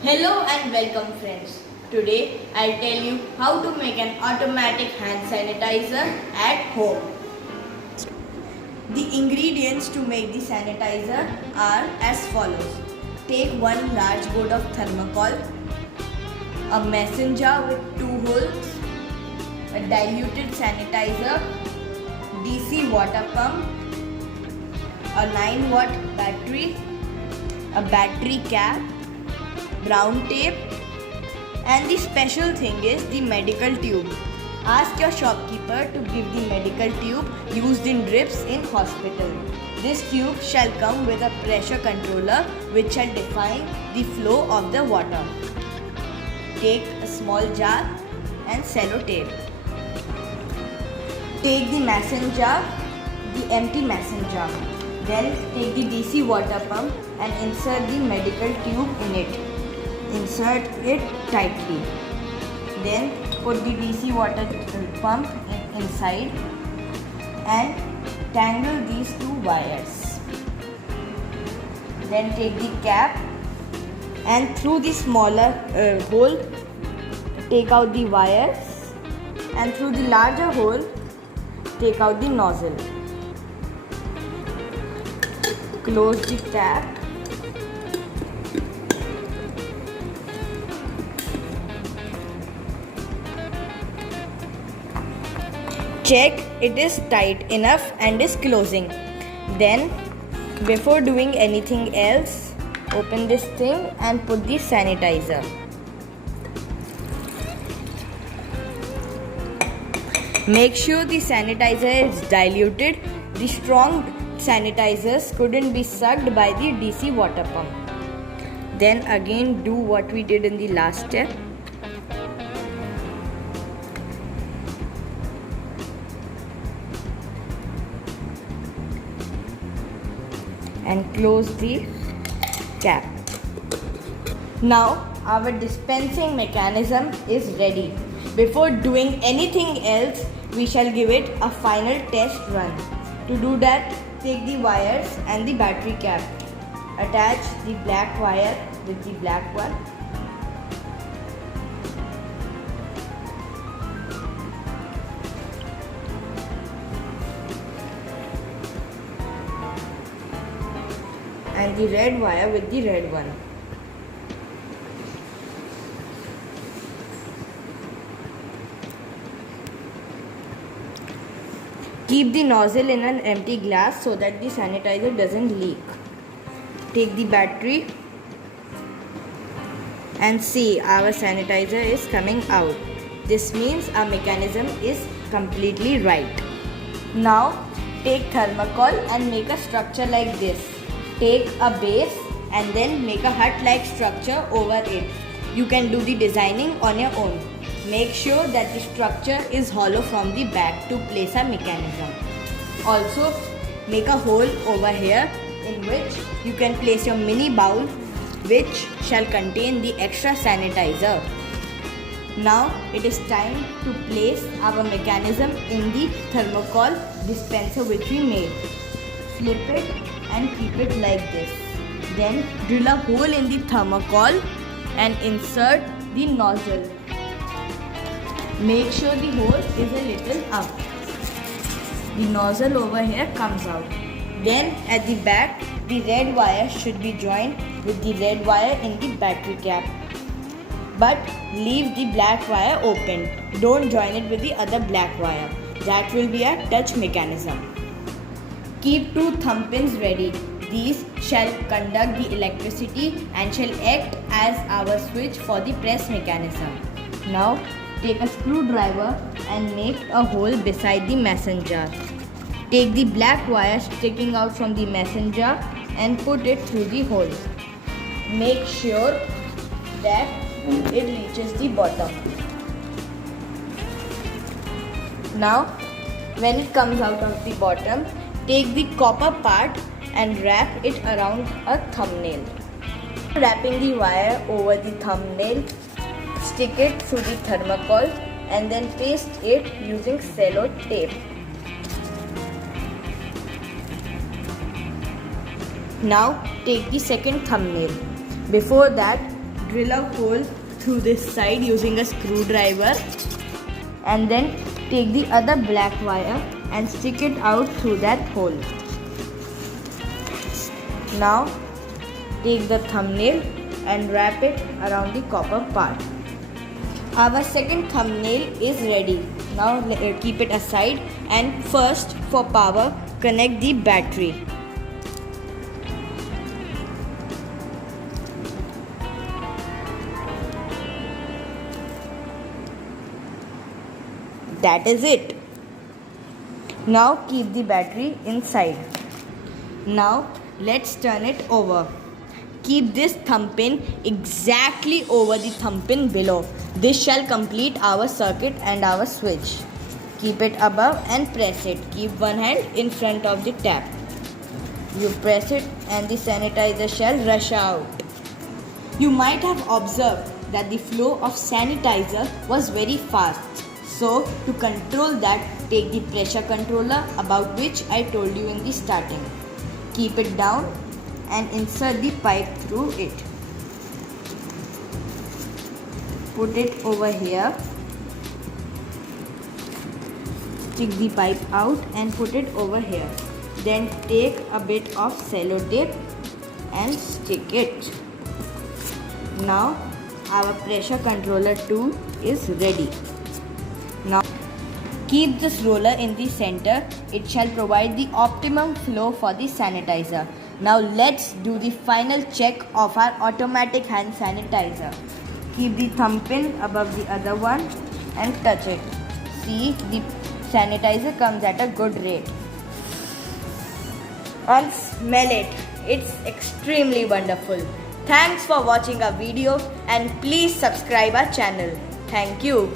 Hello and welcome friends. Today I'll tell you how to make an automatic hand sanitizer at home. The ingredients to make the sanitizer are as follows. Take one large gourd of thermocol, a mason jar with 2 holes, a diluted sanitizer, DC water pump, a 9-watt battery, a battery cap, brown tape, and the special thing is the medical tube. Ask your shopkeeper to give the medical tube used in drips in hospital. This tube shall come with a pressure controller which shall define the flow of the water. Take a small jar and sellotape. Take the mason jar, the empty mason jar. Then take the DC water pump and insert the medical tube in it. Insert it tightly. Then put the DC water pump inside and tangle these 2 wires. Then take the cap and through the smaller hole take out the wires, and through the larger hole take out the nozzle. Close the cap. Check it is tight enough and is closing. Then before doing anything else, open this thing and put the sanitizer. Make sure the sanitizer is diluted. The strong sanitizers couldn't be sucked by the DC water pump. Then again do what we did in the last step. And close the cap. Now our dispensing mechanism is ready. Before doing anything else, we shall give it a final test run. To do that, take the wires and the battery cap. Attach the black wire with the black one. And the red wire with the red one. Keep the nozzle in an empty glass so that the sanitizer doesn't leak. Take the battery and see our sanitizer is coming out. This means our mechanism is completely right. Now take thermocol and make a structure like this. Take a base and then make a hut-like structure over it. You can do the designing on your own. Make sure that the structure is hollow from the back to place a mechanism. Also, make a hole over here in which you can place your mini bowl which shall contain the extra sanitizer. Now it is time to place our mechanism in the thermocol dispenser which we made. Flip it and keep it like this. Then drill a hole in the thermocol and insert the nozzle. Make sure the hole is a little up. The nozzle over here comes out. Then at the back, the red wire should be joined with the red wire in the battery cap. But leave the black wire open. Don't join it with the other black wire. That will be a touch mechanism. Keep 2 thumb pins ready. These shall conduct the electricity and shall act as our switch for the press mechanism. Now take a screwdriver and make a hole beside the mason jar. Take the black wire sticking out from the mason jar and put it through the hole. Make sure that it reaches the bottom. Now when it comes out of the bottom, take the copper part and wrap it around a thumbnail. Wrapping the wire over the thumbnail, stick it through the thermocol and then paste it using cello tape. Now take the second thumbnail. Before that, drill a hole through this side using a screwdriver, and then take the other black wire and stick it out through that hole. Now take the thumbnail and wrap it around the copper part. Our second thumbnail is ready. Now keep it aside, and first, for power, connect the battery. That is it. Now keep the battery inside. Now let's turn it over. Keep this thumb pin exactly over the thumb pin below. This shall complete our circuit and our switch. Keep it above and press it. Keep one hand in front of the tap. You press it and the sanitizer shall rush out. You might have observed that the flow of sanitizer was very fast. So, to control that, take the pressure controller about which I told you in the starting. Keep it down and insert the pipe through it. Put it over here. Stick the pipe out and put it over here. Then take a bit of sellotape and stick it. Now our pressure controller tool is ready. Now keep this roller in the center. It shall provide the optimum flow for the sanitizer. Now let's do the final check of our automatic hand sanitizer. Keep the thumb pin above the other one and touch it. See, the sanitizer comes at a good rate. And smell it. It's extremely wonderful. Thanks for watching our video and please subscribe our channel. Thank you.